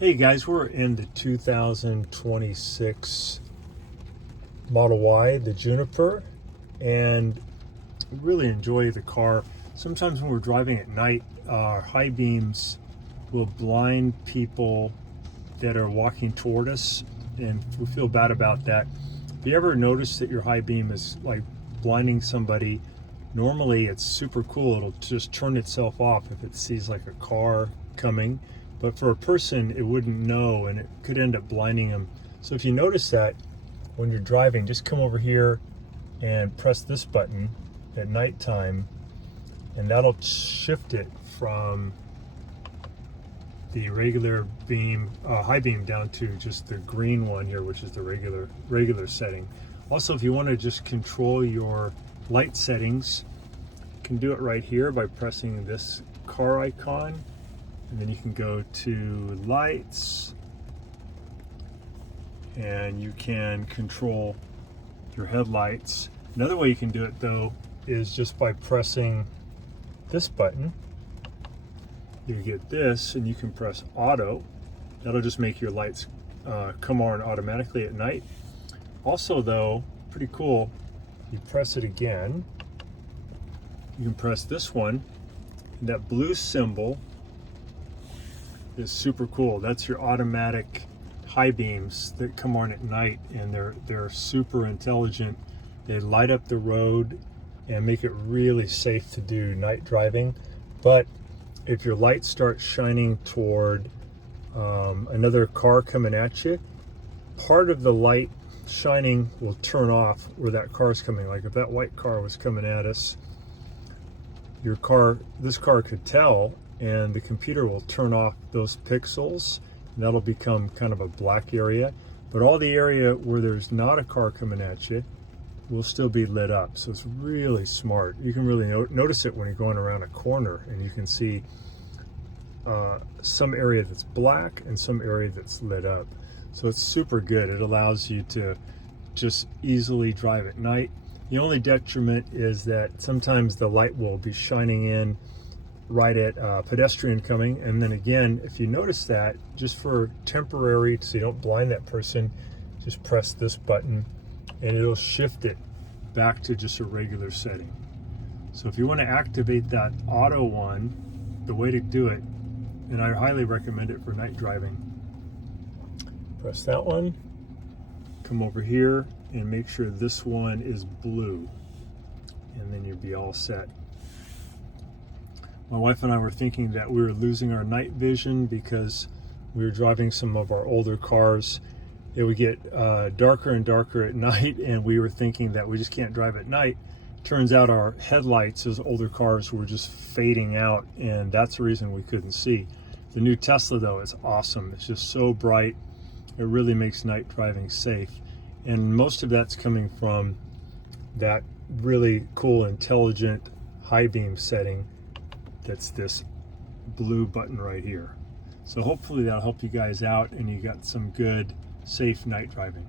Hey guys, we're in the 2026 Model Y, the Juniper, and really enjoy the car. Sometimes when we're driving at night, our high beams will blind people that are walking toward us, and we feel bad about that. If you ever notice that your high beam is like blinding somebody, normally it's super cool. It'll just turn itself off if it sees like a car coming. But for a person, it wouldn't know, and it could end up blinding them. So if you notice that when you're driving, just come over here and press this button at nighttime, and that'll shift it from the regular beam, high beam, down to just the green one here, which is the regular setting. Also, if you want to just control your light settings, you can do it right here by pressing this car icon, and then you can go to lights, and you can control your headlights. Another way you can do it though is just by pressing this button. You get this, and you can press auto. That'll just make your lights come on automatically at night. Also though, pretty cool, you press it again, you can press this one, and that blue symbol is super cool. That's your automatic high beams that come on at night, and they're super intelligent. They light up the road and make it really safe to do night driving. But if your lights start shining toward another car coming at you, part of the light shining will turn off where that car is coming. Like if that white car was coming at us, this car could tell, and the computer will turn off those pixels, and that'll become kind of a black area. But all the area where there's not a car coming at you will still be lit up. So it's really smart. You can really notice it when you're going around a corner, and you can see some area that's black and some area that's lit up. So it's super good. It allows you to just easily drive at night. The only detriment is that sometimes the light will be shining in right at a pedestrian coming, and then again, if you notice that, just for temporary, so you don't blind that person, just press this button and it'll shift it back to just a regular setting. So if you want to activate that auto one, the way to do it, and I highly recommend it for night driving, press that one, come over here and make sure this one is blue, and then you'll be all set. My wife and I were thinking that we were losing our night vision because we were driving some of our older cars. It would get darker and darker at night, and we were thinking that we just can't drive at night. Turns out our headlights as older cars were just fading out, and that's the reason we couldn't see. The new Tesla though is awesome. It's just so bright. It really makes night driving safe. And most of that's coming from that really cool, intelligent high beam setting. That's this blue button right here. So hopefully that'll help you guys out, and you got some good, safe night driving.